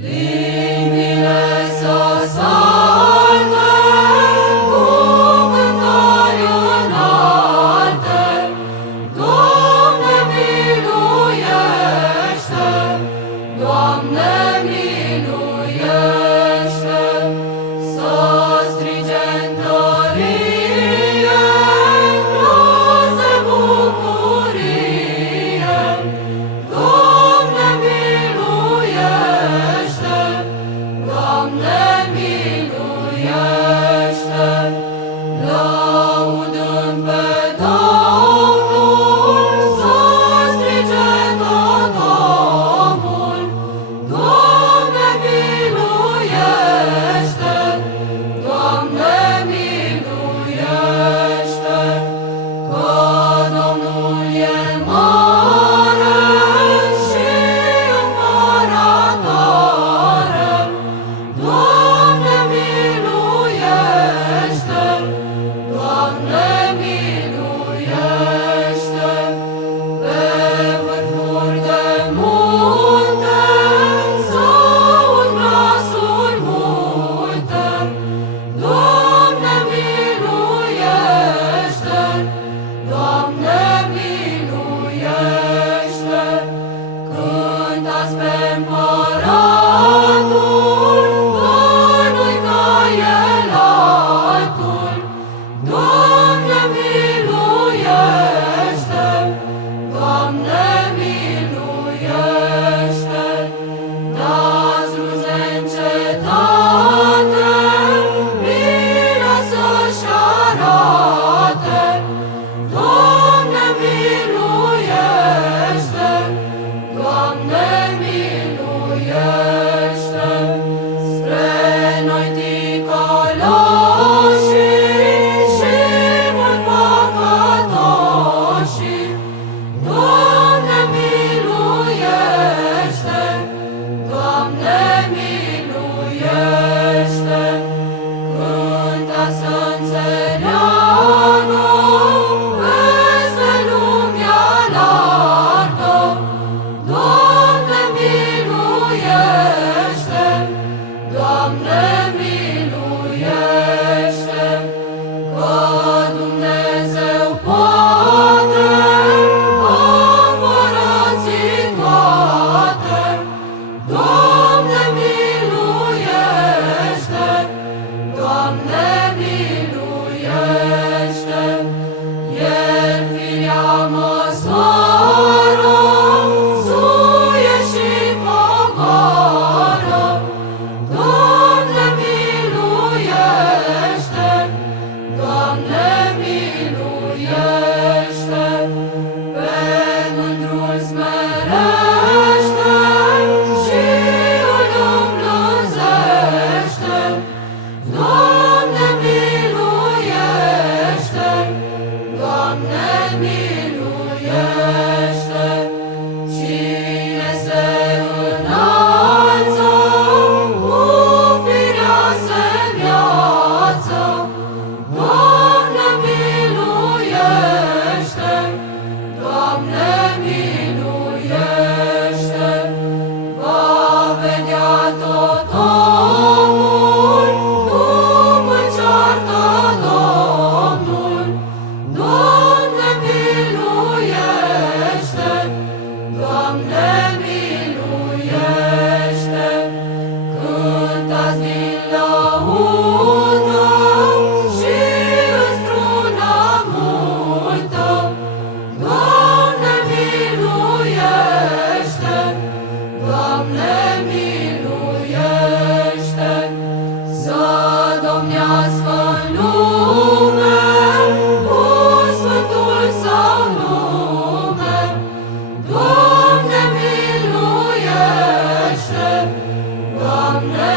Limbile să salte cu cântări înalte, Doamne miluiește, Doamne miluiește, să strige în tărie, glas de bucurie, Doamne miluiește, Doamne miluiește, lăudând pe Domnul, să strige tot omul, Doamne miluiește, Doamne miluiește, că Domnul e mare și împărătoare, Doamne miluiește, Doamne miluiește, pe vârfuri de munte s-aud glasuri multe, Doamne miluiește, Doamne miluiește, cântați pe împăratul, că nu-i ca el altul, Doamne miluiește, Doamne miluiește, dați luce în cetate, bine să-și arate, Doamne miluiește, Doamne miluiește, spre noi ticăloșii și mult păcătoșii, Doamne miluiește, Doamne miluiește, cântă să înțeleagă peste lumea largă, Doamne miluiește, Doamne miluiește, că Dumnezeu poate împărăți toate, Doamne miluiește, Doamne miluiește, El firea măsoară, suie și pogoară, Doamne miluiește, Doamne miluiește, pe mândrul smerește și îl îmblânzește, Doamne miluiește, Doamne miluiește, cine se înalță cu firea semeață, Doamne miluiește, Doamne miluiește, va vedea tot omul cum îl ceartă Domnul, Doamne miluiește, Doamne miluiește, cântați din lăudă și în strună multă, Doamne miluiește, Doamne miluiește, să domnească în lume cu Sfântul Său nume, Doamne miluiește, Doamne